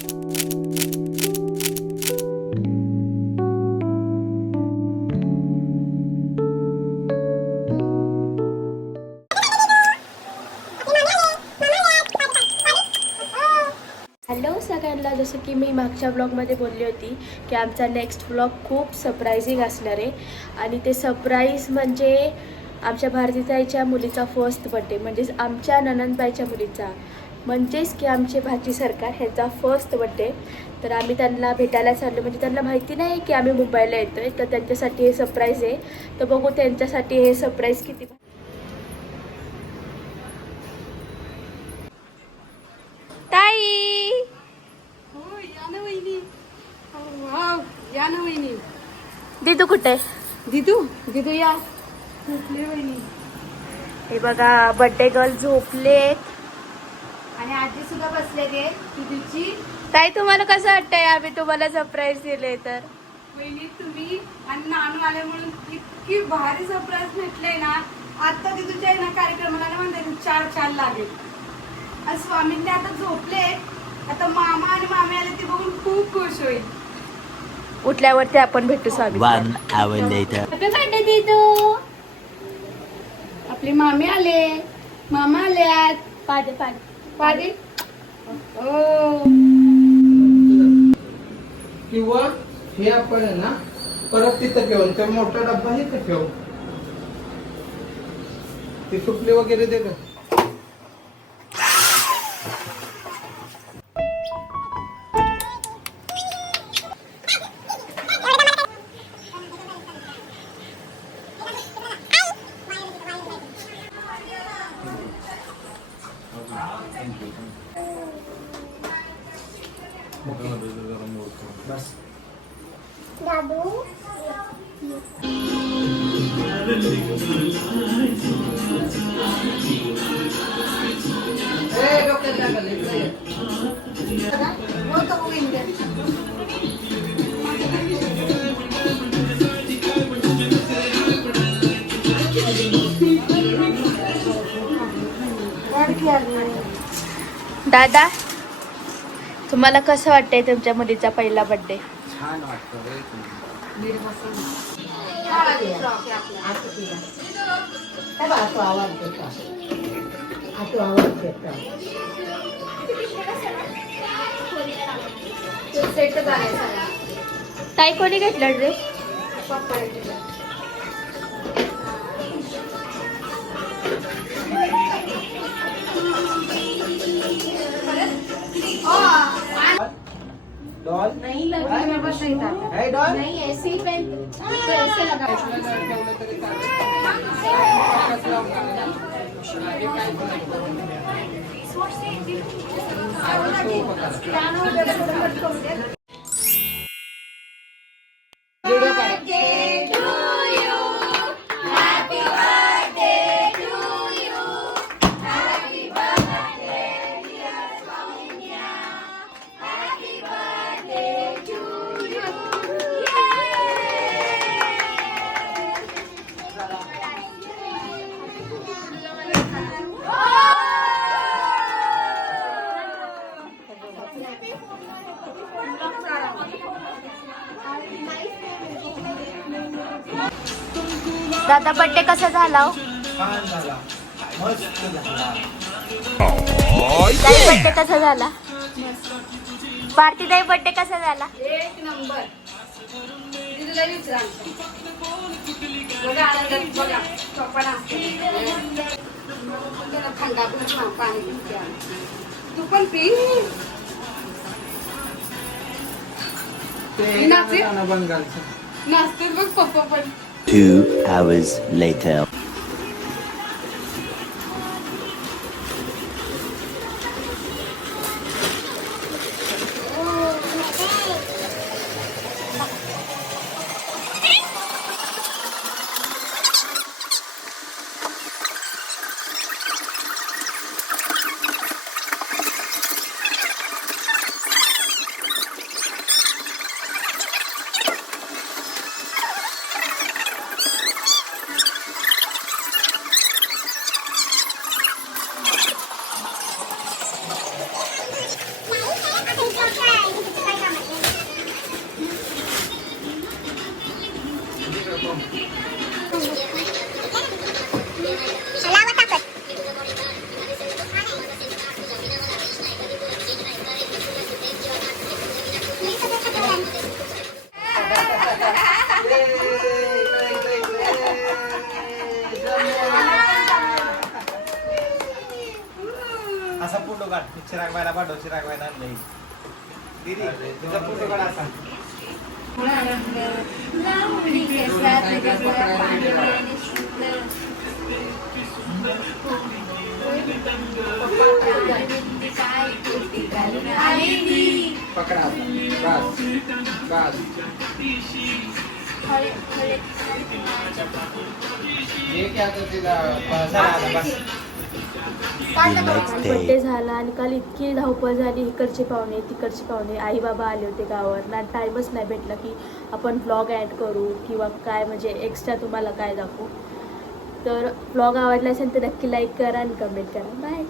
Hello सगळ्यांना, जसं की मी मागच्या ब्लॉगमध्ये बोलली होती की आमचा नेक्स्ट ब्लॉग खूप सरप्रायझिंग असणार आहे. आणि ते सरप्राईज म्हणजे आमच्या भारतीताईच्या मुलीचा फर्स्ट बड्डे, म्हणजेच आमच्या ननंदबाईच्या मुलीचा, म्हणजेच की आमचे भाची सरकार ह्याचा फर्स्ट बड्डे. तर आम्ही त्यांना भेटायला चाललो, म्हणजे त्यांना माहिती नाही की आम्ही मुंबईला येतो आहे, तर त्यांच्यासाठी हे सरप्राईज आहे. तर बघू त्यांच्यासाठी हे सरप्राईज किती. ताई या ना वहिनी. दिदू कुठे? दिदू दिदू या. झोपले वहिनी. हे बघा, बर्थडे गर्ल झोपलेत आणि आजी सुद्धा बसले गे दिदूची. ताई तुम्हाला कसं वाटतंय आम्ही तुम्हाला सरप्राईज दिले तर? वहिनी तुम्ही आणि नानू आले म्हणून इतकी भारी सरप्राईज भेटले ना. आता दिदूच्या ना कार्यक्रमाला ना म्हणते 4 लागेल. आणि स्वामींनी आता झोपले. आता मामा आणि मामी आले ते बघून खूप खुश होईल. उठल्यावरती आपण भेटू Swami. 1 hour later. Happy birthday दिदू. आपले मामी आले, मामा आले. पादे पादे पाडी. किंवा हे आपण आहे ना परत तिथं ठेवून ते मोठा डब्बा इथं ठेवू. ती सुपली वगैरे दे का. बस. डोक्यात लागलं इकडे ये. दादा, तुम्हाला कसं वाटतंय तुमच्या मुलीचा पहिला बर्थडे? छान वाटतं रे. ताई कोणी घेतला ड्रेस? डॉल नहीं लगी मैं बस नहीं था. है डॉल. नहीं ऐसे ही पहन तो ऐसे लगा. दादा, बर्थडे कसा झाला हो? छान झाला. मस्त झाला. ताई बर्थडे कसा झाला? भारतीताई बर्थडे कसा झाला? एक नंबर. दिदूला विचारा. बघा आनंदात बघा. पप्पा नाचते. थंडा पण पाणी घेते. तू पण पी. ते गाणं बंगालचं. नाचते बघ पप्पा पण. 2 hours later. चिराग बायला पाठव, चिराग बायला आणलंय. दीदी तुझा फोटो काढा असा. पकडा बस बस ये क्या तो तिला चला आता बस. The next birthday day. झाला आणि काल इतकी धावपळ झाली. इकडचे पाहुणे तिकडचे पाहुणे, आई बाबा आले होते गावावर ना. टाईमच नाही भेटला की आपण व्लॉग ॲड करू किंवा काय म्हणजे एक्स्ट्रा तुम्हाला काय दाखवू. तर व्लॉग आवडला असेल तर नक्की लाईक करा आणि कमेंट करा. बाय.